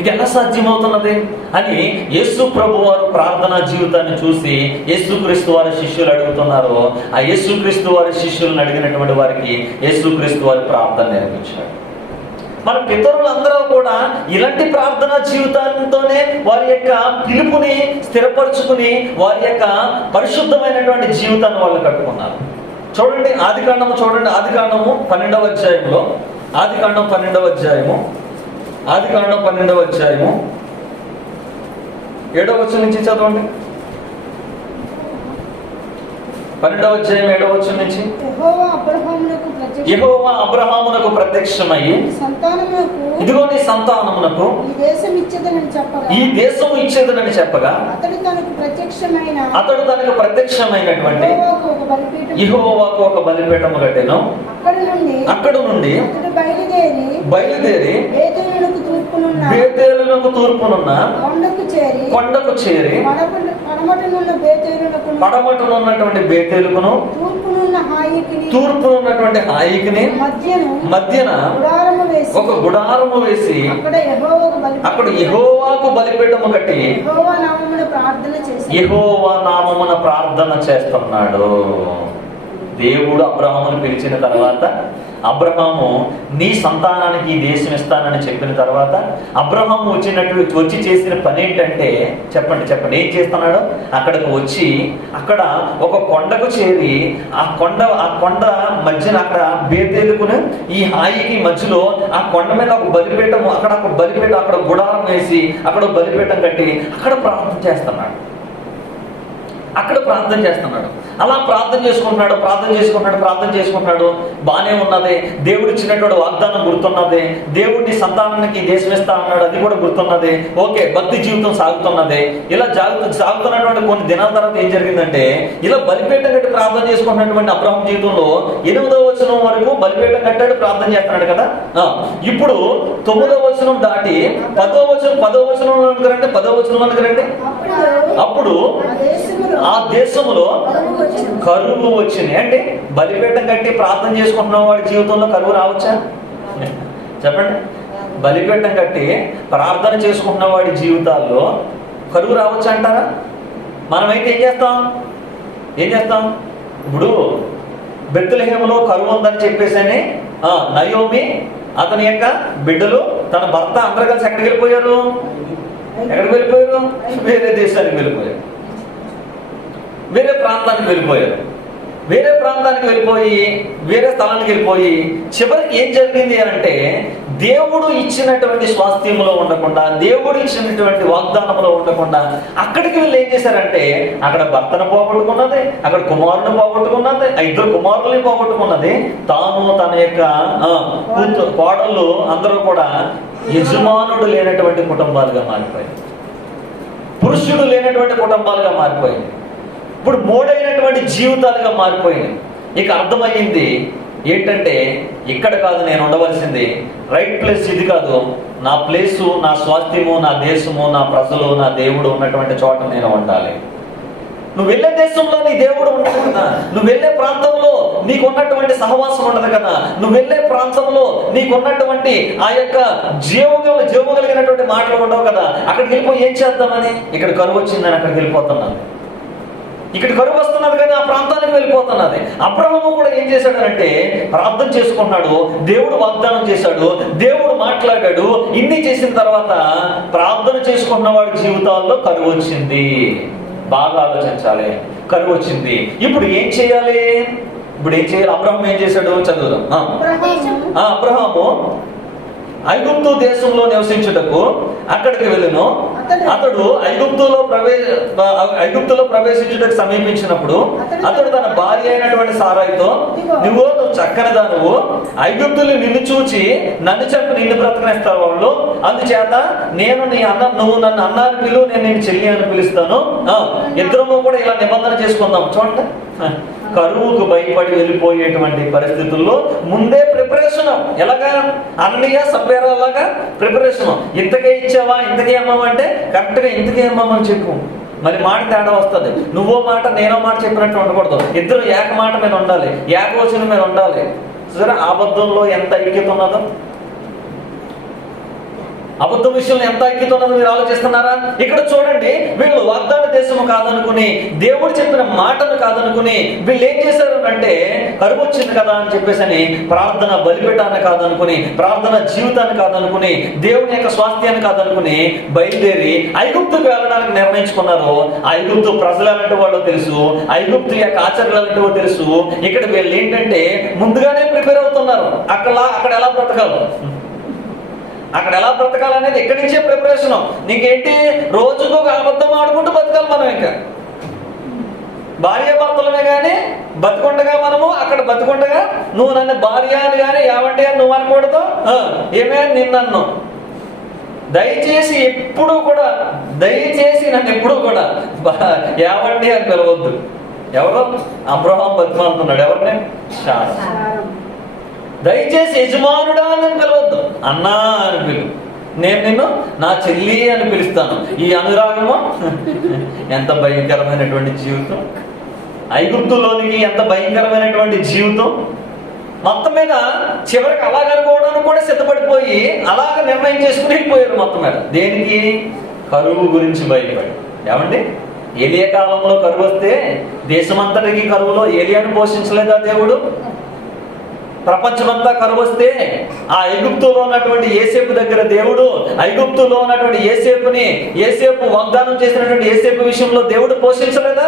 ఇది ఎలా సాధ్యమవుతున్నది అని యేసు ప్రభు వారు ప్రార్థనా జీవితాన్ని చూసి యేసుక్రీస్తు వారి శిష్యులు అడుగుతున్నారు. ఆ యేసుక్రీస్తు వారి శిష్యులను అడిగినటువంటి వారికి యేసుక్రీస్తు వారి ప్రార్థన నేర్పించాడు. మన పితరులందరూ కూడా ఇలాంటి ప్రార్థనా జీవితంతోనే వారి యొక్క పిలుపుని స్థిరపరుచుకుని వారి యొక్క పరిశుద్ధమైనటువంటి జీవితాన్ని వాళ్ళు కట్టుకున్నారు. చూడండి ఆదికాండము 12వ అధ్యాయంలో, ఆదికాండం 12వ అధ్యాయము 7వ వచనం నుంచి చదవండి. 12వ అధ్యాయం 7వ వచనం నుంచి, యెహోవా అబ్రహామునకు ప్రత్యక్షమయ్యి ఇదిగో నీ సంతానమునకు ఈ దేశం ఇచ్చేదనని చెప్పగా అతడు తనకు ప్రత్యక్షమైనటువంటి యెహోవాకు ఒక బలిపీఠము కట్టెను. అక్కడ నుండి బయలుదేరి బేతేలునకు తూర్పునున్న కొండకు చేరి పడమటనున్నటువంటి బేతేలుకును తూర్పునున్నటువంటి హాయికిని మధ్యన ఒక గుడారము వేసి అక్కడ యెహోవాకు బలిపీఠము కట్టి యెహోవా నామమున ప్రార్థన చేస్తున్నాడు. దేవుడు అబ్రహామును పిలిచిన తర్వాత, అబ్రహాము నీ సంతానానికి ఈ దేశం ఇస్తానని చెప్పిన తర్వాత అబ్రహాము వచ్చి చేసిన పని ఏంటంటే, చెప్పండి ఏం చేస్తున్నాడు? అక్కడికి వచ్చి అక్కడ ఒక కొండకు చేరి ఆ కొండ మధ్యన అక్కడ బేతేలుకుని ఈ హాయికి మధ్యలో ఆ కొండ మీద ఒక బలిపీఠము, అక్కడ గుడారం వేసి అక్కడ బలిపీఠం కట్టి అక్కడ ప్రార్థన చేస్తున్నాడు. అలా ప్రార్థన చేసుకుంటున్నాడు. బానే ఉన్నది. దేవుడు ఇచ్చినటువంటి వాగ్దానం గుర్తున్నది. దేవుడిని సంతానానికి దేశం ఇస్తా అన్నాడు, అది కూడా గుర్తున్నది. ఓకే, భక్తి జీవితం సాగుతున్నది. ఇలా సాగుతున్నటువంటి కొన్ని దినాల తర్వాత ఏం జరిగిందంటే, ఇలా బలిపీఠం కట్టి ప్రార్థన చేసుకున్నటువంటి అబ్రహాం జీవితంలో 8వ వచనం వరకు బలిపీఠం కట్టాడు, ప్రార్థన చేస్తున్నాడు కదా. ఇప్పుడు 9వ వచనం దాటి 10వ వచనంలోనికి రండి. అప్పుడు ఆ దేశంలో కరువు వచ్చింది. అంటే బలిపీఠం కట్టి ప్రార్థన చేసుకుంటున్న వాడి జీవితంలో కరువు రావచ్చా? చెప్పండి. బలిపీఠం కట్టి ప్రార్థన చేసుకుంటున్న వాడి జీవితాల్లో కరువు రావచ్చా అంటారా? మనమైతే ఏం చేస్తాం? ఇప్పుడు బెత్లెహేములో కరువు ఉందని చెప్పేసి నయోమి, అతని యొక్క బిడ్డలు, తన భర్త అందరూ కలిసి ఎక్కడికి వెళ్ళిపోయారు? వేరే దేశానికి వెళ్ళిపోయారు, వేరే ప్రాంతానికి వెళ్ళిపోయి వేరే స్థలానికి వెళ్ళిపోయి చివరికి ఏం జరిగింది అంటే, దేవుడు ఇచ్చినటువంటి స్వాస్థ్యంలో ఉండకుండా, దేవుడు ఇచ్చినటువంటి వాగ్దానంలో ఉండకుండా అక్కడికి వెళ్ళి ఏం చేశారంటే, అక్కడ భర్తను పోగొట్టుకున్నది, అక్కడ కుమారుని పోగొట్టుకున్నది, 2 కుమారుల్ని పోగొట్టుకున్నది. తాను తన యొక్క కోడళ్ళు అందరూ కూడా యజమానుడు లేనటువంటి కుటుంబాలుగా మారిపోయింది, పురుషుడు లేనటువంటి కుటుంబాలుగా మారిపోయింది. ఇప్పుడు మోడైనటువంటి జీవితాలుగా మారిపోయింది. ఇక అర్థమయ్యింది ఏంటంటే, ఇక్కడ కాదు నేను ఉండవలసింది, రైట్ ప్లేస్ ఇది కాదు, నా ప్లేసు, నా స్వాస్థ్యము, నా దేశము, నా ప్రజలు, నా దేవుడు ఉన్నటువంటి చోట నేను ఉండాలి. నువ్వు వెళ్ళే దేశంలో నీ దేవుడు ఉండదు కదా, నువ్వు వెళ్ళే ప్రాంతంలో నీకు ఉన్నటువంటి సహవాసం ఉండదు కదా, నువ్వు వెళ్ళే ప్రాంతంలో నీకు ఉన్నటువంటి ఆ యొక్క జీవగలిగినటువంటి మాటలు ఉండవు కదా. అక్కడికి వెళ్ళిపోయి ఏం చేద్దామని, ఇక్కడ కరువు వచ్చిందని అక్కడికి వెళ్ళిపోతున్నాను, ఇక్కడ కరువు వస్తున్నది కానీ ఆ ప్రాంతానికి వెళ్ళిపోతున్నది. అబ్రహాము కూడా ఏం చేశాడంటే, ప్రార్థన చేసుకున్నాడు, దేవుడు వాగ్దానం చేశాడు, దేవుడు మాట్లాడాడు. ఇన్ని చేసిన తర్వాత ప్రార్థన చేసుకున్న వాడి జీవితాల్లో కరువు వచ్చింది. బాగా ఆలోచించాలి. కరువు వచ్చింది. ఇప్పుడు ఏం చేయాలి? అబ్రహాం ఏం చేశాడు? చదువుదాం. అబ్రహాము ఐగుప్తు దేశంలో నివసించుటకు అక్కడికి వెళ్ళును. అతడు ఐగుప్తులో ప్రవేశించుటకు సమీపించినప్పుడు అతడు తన భార్య అయినటువంటి సారాయితో, నువ్వు చక్కని దానువు, ఐగుప్తులు నిన్ను చూచి నన్ను చెప్పి నిన్ను బ్రతకనిస్తారు వాళ్ళు, అందుచేత నేను నువ్వు నన్ను అన్న అని పిలువు, నేను నేను చెల్లి అని పిలుస్తాను, ఇద్దరము కూడా ఇలా నిబంధన చేసుకుందాం. చూడండి, కరువుకు భయపడి వెళ్ళిపోయేటువంటి పరిస్థితుల్లో ముందే ప్రిపరేషన్. ఎలాగా? అననీయ సప్ఫీరా లాగా ప్రిపరేషన్. ఇంతకే ఇచ్చావా, ఇంతకే అమ్మామంటే కరెక్ట్గా ఇంతకే అమ్మామని చెప్పు. మరి మాట తేడా వస్తుంది. నువ్వో మాట నేనో మాట చెప్పినట్టు ఉండకూడదు. ఇద్దరు ఏక మాట మీద ఉండాలి, ఏకవచనం మీద ఉండాలి. సరే, అబద్ధంలో ఎంత ఐక్యత ఉన్నదో, అబద్ధం విషయంలో ఎంత ఐక్యత ఉన్నదో మీరు ఆలోచిస్తున్నారా? ఇక్కడ చూడండి, వీళ్ళు వాగ్దాన దేశము కాదనుకుని, దేవుడు చెప్పిన మాటను కాదనుకుని వీళ్ళు ఏం చేశారు అంటే, కరువు వచ్చింది కదా అని చెప్పేసి ప్రార్థన బలిపీఠాన్ని కాదనుకుని, ప్రార్థన జీవితాన్ని కాదనుకుని, దేవుని యొక్క స్వాస్థ్యాన్ని కాదనుకుని బయలుదేరి ఐగుప్తుకు వెళ్ళడానికి నిర్ణయించుకున్నారు. ఐగుప్తు ప్రజలు ఎలాంటి వాళ్ళో తెలుసు, ఐగుప్తు యొక్క ఆచరణలు ఎలాంటివో తెలుసు. ఇక్కడ వీళ్ళు ఏంటంటే ముందుగానే ప్రిపేర్ అవుతున్నారు. అక్కడ ఎలా బ్రతకాలనేది ఇక్కడి నుంచే ప్రిపరేషన్. నీకేంటి, రోజుకు ఒక అబద్ధం ఆడుకుంటూ బతకాలి మనం. ఇంకా భార్య భర్తలమే కానీ బతుకుండగా మనము అక్కడ బతుకుండగా నువ్వు నన్ను భార్య అని కానీ ఏమంటే అని నువ్వు అనకూడదు, ఏమే నిన్నన్ను దయచేసి నన్ను ఎప్పుడు కూడా ఏమండి అని పిలవద్దు. ఎవరు? అబ్రహాం బతిమాలుతున్నాడు. ఎవరిని? దయచేసి యజమానుడా అని పిలవద్దు, అన్నా అని పిలువు. నేను నిన్ను నా చెల్లి అని పిలుస్తాను. ఈ అనురాగము ఎంత భయంకరమైనటువంటి జీవితం! ఐగుప్తులోనికి ఎంత భయంకరమైనటువంటి జీవితం! మొత్తం మీద చివరికి అలాగనుకోవడానికి కూడా సిద్ధపడిపోయి అలాగ నిర్ణయం చేసుకుని వెళ్ళిపోయారు మొత్తం మీద. దేనికి? కరువు గురించి భయపడి. ఏమండి, ఏలియా కాలంలో కరువు వస్తే దేశమంతటికి కరువులో ఏలియాను పోషించలేదా దేవుడు? ప్రపంచమంతా కరువు వస్తే ఆ ఐగుప్తులో ఉన్నటువంటి యోసేపు దగ్గర దేవుడు, ఐగుప్తులో ఉన్నటువంటి యోసేపు వాగ్దానం చేసినటువంటి యోసేపు విషయంలో దేవుడు పోషించలేదా?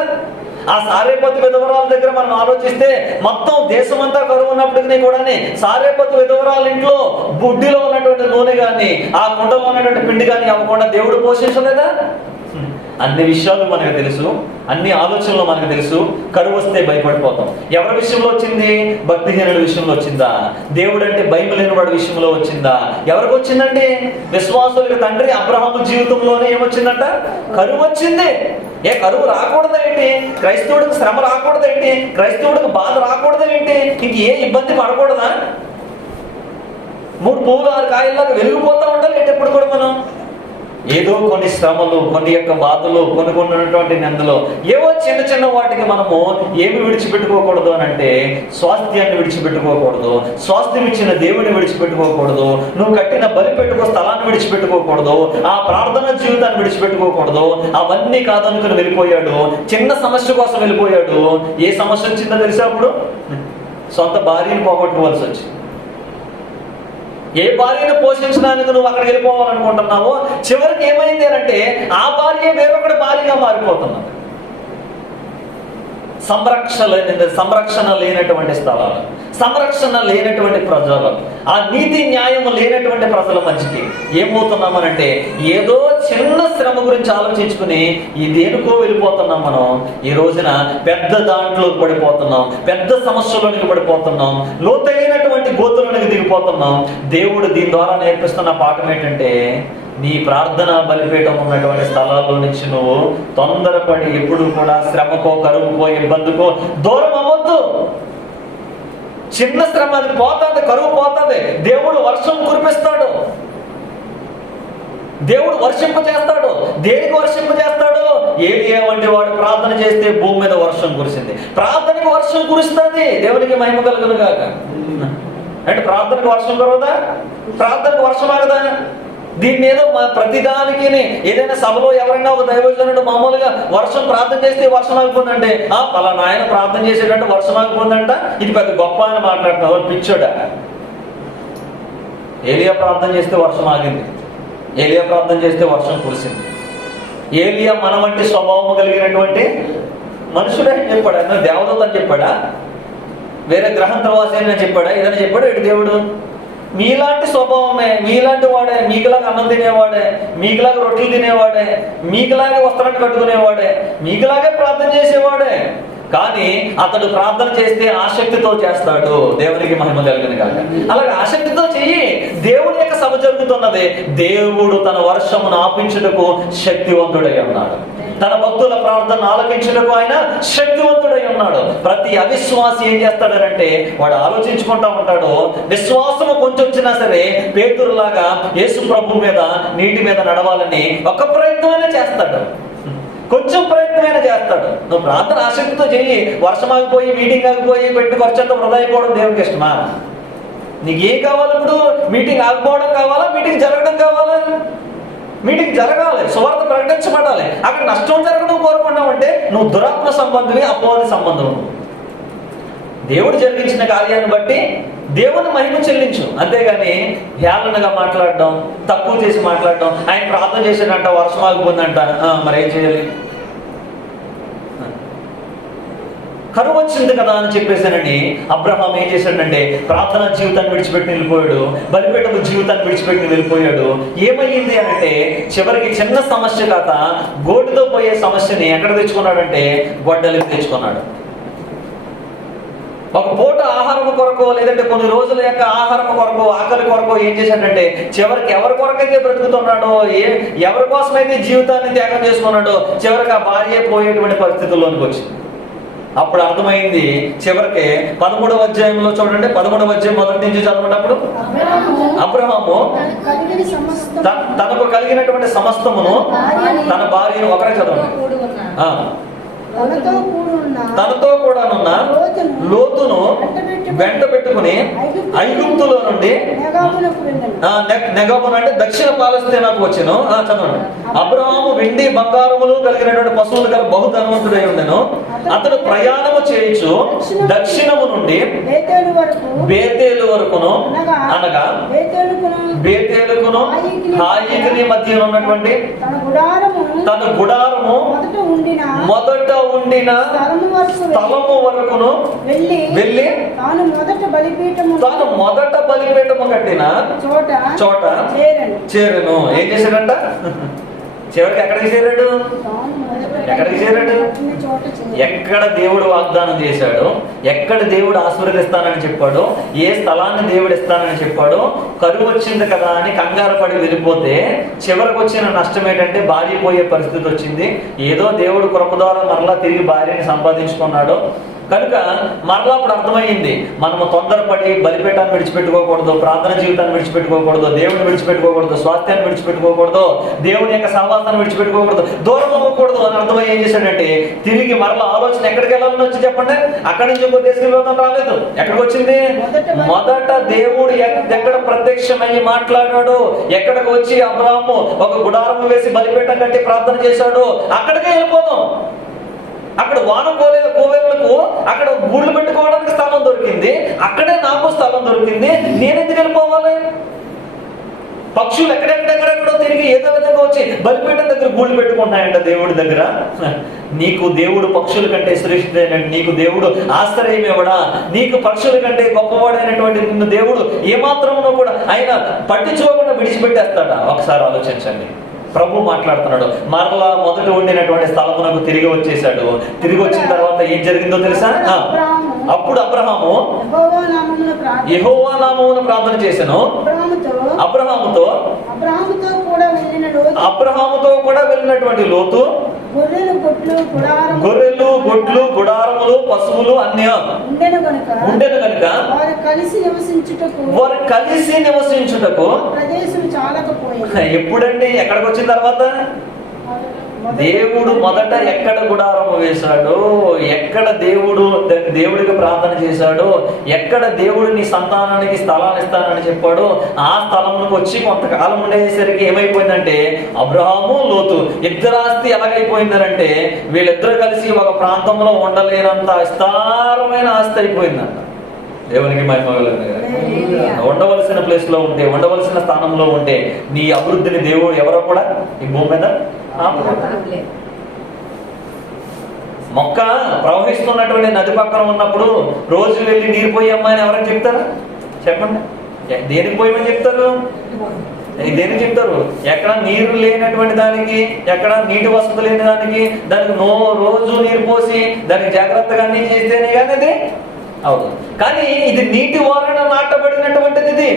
ఆ సారేపతు విధవరాల దగ్గర మనం ఆలోచిస్తే మొత్తం దేశమంతా కరువు ఉన్నప్పటికీ కూడా సారేపతు విధవరాల ఇంట్లో బుడ్డిలో ఉన్నటువంటి నూనె కానీ, ఆ కుండలో ఉన్నటువంటి పిండి కానీ అవ్వకుండా దేవుడు పోషించలేదా? అన్ని విషయాలు మనకు తెలుసు, అన్ని ఆలోచనలు మనకు తెలుసు. కరువు వస్తే భయపడిపోతాం. ఎవరి విషయంలో వచ్చింది? భక్తిహీనుల విషయంలో వచ్చిందా? దేవుడు అంటే భయం లేని వాడి విషయంలో వచ్చిందా? ఎవరికి వచ్చిందండి? విశ్వాసులకు తండ్రి అబ్రహాము జీవితంలోనే ఏమొచ్చిందంట? కరువు వచ్చింది. కరువు రాకూడదేంటి? క్రైస్తవుడికి శ్రమ రాకూడదేంటి? క్రైస్తవుడికి బాధ రాకూడదేంటి? ఇంక ఏ ఇబ్బంది పడకూడదా? 3 పువ్వులు 6 కాయల్లాగా వెలిగిపోతూ ఉండాలి ఎప్పుడు కూడా మనం. ఏదో కొన్ని శ్రమలు, కొన్ని యొక్క బాధలు, కొన్ని ఉన్నటువంటి నిందలు, ఏవో చిన్న చిన్న వాటికి మనము ఏమి విడిచిపెట్టుకోకూడదు అని అంటే, స్వాస్థ్యాన్ని విడిచిపెట్టుకోకూడదు, స్వాస్థ్యం ఇచ్చిన దేవుడిని విడిచిపెట్టుకోకూడదు, నువ్వు కట్టిన బలిపెట్టుకో స్థలాన్ని విడిచిపెట్టుకోకూడదు, ఆ ప్రార్థన జీవితాన్ని విడిచిపెట్టుకోకూడదు. అవన్నీ కాదనుకుని వెళ్ళిపోయాడు. చిన్న సమస్య కోసం వెళ్ళిపోయాడు. ఏ సమస్య వచ్చిందో తెలిసా? అప్పుడు సొంత భార్యను పోగొట్టుకోవాల్సి వచ్చింది. ఏ భార్యను పోషించడానికి నువ్వు అక్కడికి వెళ్ళిపోవాలనుకుంటున్నావో చివరికి ఏమైంది అంటే ఆ భార్య వేరొకటి భార్యగా మారిపోతున్నావు. సంరక్షణ లేనటువంటి స్థలాలు, సంరక్షణ లేనటువంటి ప్రజలు, ఆ నీతి న్యాయము లేనటువంటి ప్రజల మధ్యకి ఏమవుతున్నామనంటే ఏదో చిన్న శ్రమ గురించి ఆలోచించుకుని ఈ దేనికో వెళ్ళిపోతున్నాం. మనం ఈ రోజున పెద్ద దాంట్లోకి పడిపోతున్నాం, పెద్ద సమస్యలోనికి పడిపోతున్నాం, లోతైనటువంటి గోతులోనికి దిగిపోతున్నాం. దేవుడు దీని ద్వారా నేర్పిస్తున్న పాఠం ఏంటంటే, నీ ప్రార్థన బలిపీఠం ఉన్నటువంటి స్థలాల్లో నుంచి నువ్వు తొందరపడి ఎప్పుడు కూడా శ్రమకో, కరువుకో, ఇబ్బందికో దూరం అవ్వద్దు. చిన్న శ్రమ అది పోతుంది, కరువు పోతుంది. దేవుడు వర్షం కురిపిస్తాడు, దేవుడు వర్షింపజేస్తాడు. దేనికి వర్షింపజేస్తాడు? ఏలియా వంటి వాడు ప్రార్థన చేస్తే భూమి మీద వర్షం కురిసింది. ప్రార్థనకి వర్షం కురుస్తుంది. దేవునికి మహిమ కలుగును గాక. అంటే ప్రార్థనకు వర్షం కురవదా? ప్రార్థనకు వర్షం ఆగదా? దీన్ని ఏదో ప్రతిదానికి ఏదైనా సభలో ఎవరైనా ఒక దైవజనుడు మామూలుగా వర్షం ప్రార్థన చేస్తే వర్షం ఆగిపోతుందంటే, పలానా ఆయన ప్రార్థన చేసేటంటే వర్షం ఆగిపోతుందంట, ఇది పెద్ద గొప్ప అని మాట్లాడుతున్నావు, పిచ్చోడా. ఏలియా ప్రార్థన చేస్తే వర్షం ఆగింది, ఏలియా ప్రార్థన చేస్తే వర్షం కురిసింది. ఏలియా మన వంటి స్వభావం కలిగినటువంటి మనుషుడే అని చెప్పాడా? దేవదూత అని చెప్పాడా? వేరే గ్రహంతరవాసి అని చెప్పాడా? ఏదైనా చెప్పాడా? ఇటు దేవుడు మీలాంటి స్వభావమే, మీలాంటి వాడే, మీకులాగా అన్నం తినేవాడే, మీకులాగా రొట్టెలు తినేవాడే, మీకులాగే వస్త్రాన్ని కట్టుకునేవాడే, మీకులాగే ప్రార్థన చేసేవాడే. కానీ అతడు ప్రార్థన చేస్తే ఆసక్తితో చేస్తాడు. దేవునికి మహిమ కలుగును గాక. అలాగే ఆసక్తితో చెయ్యి. దేవుని యొక్క సభ జరుగుతున్నది. దేవుడు తన వర్షమును ఆపించుటకు శక్తివంతుడై ఉన్నాడు. తన భక్తుల ప్రార్థన ఆలకించుటకు ఆయన శక్తివంతుడై ఉన్నాడు. ప్రతి అవిశ్వాసి ఏం చేస్తాడంటే వాడు ఆలోచించుకుంటా ఉంటాడు. విశ్వాసము కొంచెం వచ్చినా సరే పేతురులాగా యేసు ప్రభు మీద, నీటి మీద నడవాలని ఒక ప్రయత్నమైనా చేస్తాడు, కొంచెం ప్రయత్నమైనా చేస్తాడు. నువ్వు ప్రార్థన ఆసక్తితో చెయ్యి. వర్షం ఆగిపోయి, మీటింగ్ ఆగిపోయి, పెట్టి ఖర్చంతో వృధా అయిపోవడం దేవునికి ఇష్టమా? నీకు ఏం కావాలి? ఇప్పుడు మీటింగ్ ఆగిపోవడం కావాలా? మీటింగ్ జరగడం కావాలా? మీటింగ్ జరగాలి, సువార్త ప్రకటించబడాలి. అక్కడ నష్టం జరగడం కోరుకున్నావంటే నువ్వు దురాత్మ సంబంధమే, అపవాది సంబంధం. దేవుడు జరిగించిన కార్యాన్ని బట్టి దేవుని మహిమ చెల్లించు, అంతేగాని హేళనగా మాట్లాడడం, తక్కువ చేసి మాట్లాడడం. ఆయన ప్రార్థన చేశాడంట, వర్షం ఆగిపోయిందంట, మరి ఏం చేయాలి? కరువు వచ్చింది కదా అని చెప్పేసానని అబ్రహాం ఏం చేశాడంటే ప్రార్థనా జీవితాన్ని విడిచిపెట్టి వెళ్ళిపోయాడు, బలిపీఠపు జీవితాన్ని విడిచిపెట్టి వెళ్ళిపోయాడు. ఏమయ్యింది అంటే చివరికి చిన్న సమస్య కాక గోటితో పోయే సమస్యని ఎక్కడ తెచ్చుకున్నాడంటే గొడ్డలికి తెచ్చుకున్నాడు. ఒక పూట ఆహారం కొరకు, లేదంటే కొన్ని రోజుల యొక్క ఆహారం కొరకు, ఆకలి కొరకు ఏం చేశాడంటే చివరికి ఎవరి కొరకైతే బ్రతుకుతున్నాడో, ఎవరి కోసమైతే జీవితాన్ని త్యాగం చేసుకున్నాడో చివరికి ఆ భార్య పోయేటువంటి పరిస్థితుల్లోనికి వచ్చింది. అప్పుడు అర్థమైంది. చివరికి 13వ అధ్యాయంలో చూడండి, 13వ అధ్యాయం మొదటి నుంచి చదవనప్పుడు అబ్రహాము తనకు కలిగినటువంటి సమస్తమును తన భార్యను ఒకరే చదవండి. తనతో కూడానున్న లోతును వెంట పెట్టుకుని ఐగుప్తులో నుండి నెగబును అంటే దక్షిణ పాలస్తీనాకు వచ్చెను. చదవండి. అబ్రహాము వెండి బంగారములు కలిగినటువంటి పశువులు గల బహుధనవంతుడై ఉండెను. అతడు ప్రయాణము చేయించు దక్షిణము నుండి బేతేలు వరకును, అనగా బేతేలుకును హాయికి మధ్య ఉన్నటువంటి తన గుడారము మొదట ఉండిన స్థలము వరకును వెళ్ళి తాను మొదట బలిపీఠము కట్టిన చోట చేరెను. ఏం చేశాడంట? చివరికి ఎక్కడికి చేరాడు? ఎక్కడికి చేరాడు? ఎక్కడ దేవుడు వాగ్దానం చేశాడో, ఎక్కడ దేవుడు ఆశీర్వదిస్తానని చెప్పాడో, ఏ స్థలాన్ని దేవుడు ఇస్తానని చెప్పాడో, కరువు వచ్చింది కదా అని కంగారు పడి వెళ్ళిపోతే చివరికి వచ్చిన నష్టం ఏంటంటే భార్య పోయే పరిస్థితి వచ్చింది. ఏదో దేవుడు కృప ద్వారా మరలా తిరిగి భార్యని సంపాదించుకున్నాడు కనుక మరలా అప్పుడు అర్థమైంది, మనము తొందరపడి బలిపీఠాన్ని విడిచిపెట్టుకోకూడదు, ప్రార్థన జీవితాన్ని విడిచిపెట్టుకోకూడదు, దేవుడిని విడిచిపెట్టుకోకూడదు, స్వాస్థ్యాన్ని విడిచిపెట్టుకోకూడదు, దేవుని యొక్క సహవాసాన్ని విడిచిపెట్టుకోకూడదు, దూరం అవ్వకూడదు అని అర్థమై ఏం చేశాడంటే తిరిగి మరలా ఆలోచన ఎక్కడికి వెళ్ళాలని వచ్చి చెప్పండి. అక్కడి నుంచి ఇంకో దేశం రాలేదు. ఎక్కడికి వచ్చింది? మొదట దేవుడు ఎక్కడ ప్రత్యక్షమయ్యి మాట్లాడాడు, ఎక్కడికి వచ్చి అబ్రాహాము ఒక గుడారం వేసి బలిపీఠం కట్టి ప్రార్థన చేశాడు, అక్కడికే వెళ్ళిపోదాం. అక్కడ వాన కోవేళ్లకు అక్కడ గూళ్ళు పెట్టుకోవడానికి స్థలం దొరికింది, అక్కడే నాకు స్థలం దొరికింది, నేనెందుకు వెళ్ళిపోవాలి? పక్షులు ఎక్కడెక్కడెక్కడెక్కడో తిరిగి ఏదో విధంగా వచ్చి బలిపీఠం దగ్గర గూళ్ళు పెట్టుకుంటున్నాయంట దేవుడి దగ్గర. నీకు దేవుడు పక్షుల కంటే శ్రేష్ఠుడైనటువంటి, నీకు దేవుడు ఆశ్రయం ఇవ్వడా, నీకు పక్షుల కంటే గొప్పవాడైనటువంటి నిన్ను దేవుడు ఏమాత్రమునో కూడా ఆయన పట్టించుకోకుండా విడిచిపెట్టేస్తాడా? ఒకసారి ఆలోచించండి. ప్రభు మాట్లాడుతున్నాడు. మరలా మొదట ఉండినటువంటి స్థలమునకు తిరిగి వచ్చేసాడు. తిరిగి వచ్చిన తర్వాత ఏం జరిగిందో తెలుసా? అప్పుడు అబ్రహాము యెహోవా నామమున ప్రార్థన చేశాను. అబ్రహాముతో కూడా వెళ్ళినటువంటి లోతు గొర్రెలు, గొడ్లు, గుడారములు, పశువులు అన్నీ ఉండెను కనుక వారు కలిసి నివసించుటకు ఎప్పుడండి? ఎక్కడికి వచ్చిన తర్వాత దేవుడు మొదట ఎక్కడ గుడారము వేశాడో, ఎక్కడ దేవుడికి ప్రార్థన చేశాడో, ఎక్కడ దేవుడు నీ సంతానానికి స్థలాన్ని ఇస్తానని చెప్పాడో ఆ స్థలంలోకి వచ్చి కొంతకాలం ఉండేసరికి ఏమైపోయిందంటే అబ్రహాము లోతు ఇద్దరు ఆస్తి ఎలాగైపోయిందనంటే వీళ్ళిద్దరు కలిసి ఒక ప్రాంతంలో ఉండలేనంత విస్తారమైన ఆస్తి అయిపోయిందంట. దేవునికి మహిమ కలుగును. ఉండవలసిన ప్లేస్ లో ఉంటే, ఉండవలసిన స్థానంలో ఉంటే నీ అభివృద్ధిని దేవుడు ఎవరో కూడా ఈ భూమి మీద మొక్క ప్రవహిస్తున్నటువంటి నది పక్కన ఉన్నప్పుడు రోజు వెళ్ళి నీరు పోయమ్మా అని ఎవరైనా చెప్తారా? చెప్పండి. దేనికి పోయమని చెప్తారు? దేనికి చెప్తారు? ఎక్కడ నీరు లేనటువంటి దానికి, ఎక్కడ నీటి వసతి లేని దానికి, దానికి రోజు నీరు పోసి దానికి జాగ్రత్తగా అన్ని చేస్తేనే కానీ అది అవును. కానీ ఇది నీటి వారణ నాటబడినటువంటిది. ఇది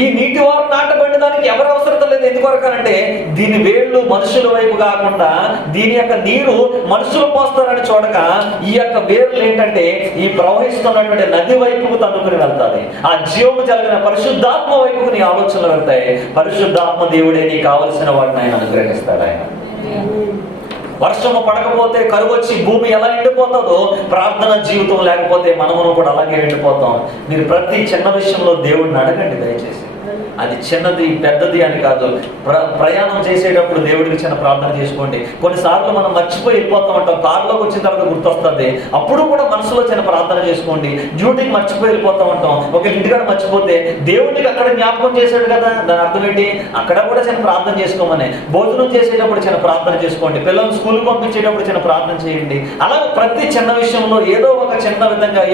ఈ నీటి వారు నాటబడిన దానికి ఎవరు అవసరం లేదు. ఎందుకొరకనంటే దీని వేళ్ళు మనుషుల వైపు కాకుండా దీని యొక్క నీరు మనుషులు పోస్తారని చూడక ఈ యొక్క వేర్లు ఏంటంటే ఈ ప్రవహిస్తున్నటువంటి నది వైపుకు తన్నుకుని వెళ్తాయి. ఆ జీవము కలిగిన పరిశుద్ధాత్మ వైపుకు నీ ఆలోచనలు వెళ్తాయి. పరిశుద్ధాత్మ దేవుడే నీకు కావలసిన వాటిని ఆయన అనుగ్రహిస్తాడు. ఆయన వర్షము పడకపోతే కరువు వచ్చి భూమి ఎలా ఎండిపోతుందో ప్రార్థన జీవితం లేకపోతే మనమును కూడా అలాగే ఎండిపోతాం. మీరు ప్రతి చిన్న విషయంలో దేవుడిని అడగండి దయచేసి. అది చిన్నది పెద్దది అని కాదు. ప్రయాణం చేసేటప్పుడు దేవుడికి చిన్న ప్రార్థన చేసుకోండి. కొన్నిసార్లు మనం మర్చిపోయి వెళ్ళిపోతాం అంటాం. కారులోకి వచ్చిన తర్వాత గుర్తొస్తుంది, అప్పుడు కూడా మనసులో చిన్న ప్రార్థన చేసుకోండి. డ్యూటీకి మర్చిపోయి వెళ్ళిపోతాం అంటాం. ఒక ఇంటికాడ మర్చిపోతే దేవుడికి అక్కడ జ్ఞాపకం చేశాడు కదా, దాని అర్థం ఏంటి? అక్కడ కూడా చిన్న ప్రార్థన చేసుకోమని. భోజనం చేసేటప్పుడు చిన్న ప్రార్థన చేసుకోండి. పిల్లల్ని స్కూల్కి పంపించేటప్పుడు చిన్న ప్రార్థన చేయండి. అలాగే ప్రతి చిన్న విషయంలో ఏదో ఒక చిన్న విధంగా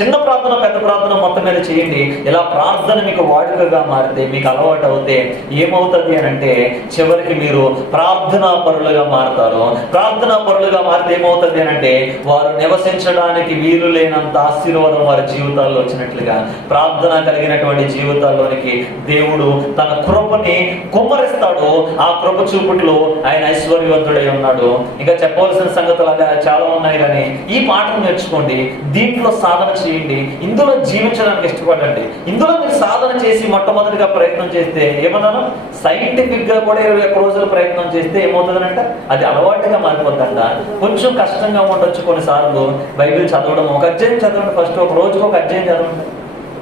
చిన్న ప్రార్థన పెద్ద ప్రార్థన మొత్తం మీద చేయండి. ఇలా ప్రార్థన మీకు వాడుకగా మారితే, మీకు అలవాటు అవుతే ఏమవుతుంది అని అంటే చివరికి మీరు ప్రార్థనా పరులుగా మారుతారు. ప్రార్థనా పరులుగా మారితే ఏమవుతుంది అని అంటే వారు నివసించడానికి వీలు లేనంత ఆశీర్వాదం వారి జీవితాల్లో వచ్చినట్లుగా ప్రార్థన కలిగినటువంటి జీవితాల్లోనికి దేవుడు తన కృపని కుమ్మరిస్తాడు. ఆ కృప చూపుట్లో ఆయన ఐశ్వర్యవంతుడై ఉన్నాడు. ఇంకా చెప్పవలసిన సంగతులు అలా చాలా ఉన్నాయి, కానీ ఈ పాఠం నేర్చుకోండి, దీంట్లో సాధన చేయండి, ఇందులో జీవించడానికి ఇష్టపడండి. ఇందులో మీరు సాధన చేసి మొట్టమొదటిగా ప్రయత్నం చేస్తే ఏమన్నాను, సైంటిఫిక్ గా కూడా 21 రోజులు ప్రయత్నం చేస్తే ఏమవుతుందంట అది అలవాటుగా మారిపోతుందంట. కొంచెం కష్టంగా ఉండొచ్చు కొన్నిసార్లు. బైబిల్ చదవడం, ఒక అధ్యాయం చదవండి. ఫస్ట్ ఒక రోజుకు ఒక అధ్యాయం చదవండి,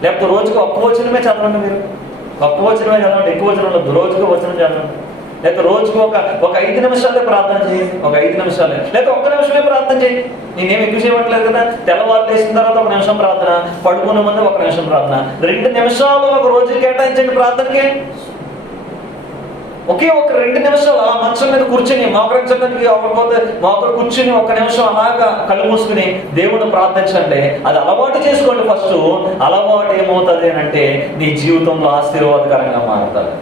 లేకపోతే రోజుకు ఒక్క వచనమే చదవండి. మీరు ఒక్క వచనమే చదవండి, ఎక్కువ వచనంలో రోజుకు వచనం చదవండి. లేకపోతే రోజుకు ఒక 5 నిమిషాలే ప్రార్థన చేయండి. ఒక 5 నిమిషాలే, లేకపోతే 1 నిమిషమే ప్రార్థన చేయండి. నేనేమి ఎక్కువ చేయట్లేదు కదా. తెల్లవారు లేచిన తర్వాత 1 నిమిషం ప్రార్థన, పడుకున్న ముందు 1 నిమిషం ప్రార్థన, 2 నిమిషాలు ఒక రోజు కేటాయించండి ప్రార్థనకి. ఒకే ఒక 2 నిమిషాలు ఆ మంచం మీద కూర్చొని మోకరించడానికి అవ్వకపోతే మోకరు కూర్చుని 1 నిమిషం అలాగా కళ్ళు మూసుకుని దేవుడిని ప్రార్థించండి. అది అలవాటు చేసుకోండి. ఫస్ట్ అలవాటు ఏమవుతుంది అని అంటే నీ జీవితంలో ఆశీర్వాదకరంగా మారుతుంది.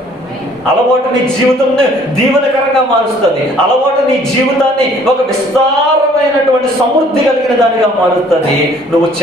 అలవాటు నీ జీవితంని దీవెనకరంగా మారుస్తుంది. అలవాటు నీ జీవితాన్ని ఒక విస్తారమైనటువంటి సమృద్ధి కలిగిన దానిగా మారుస్తుంది. నువ్వు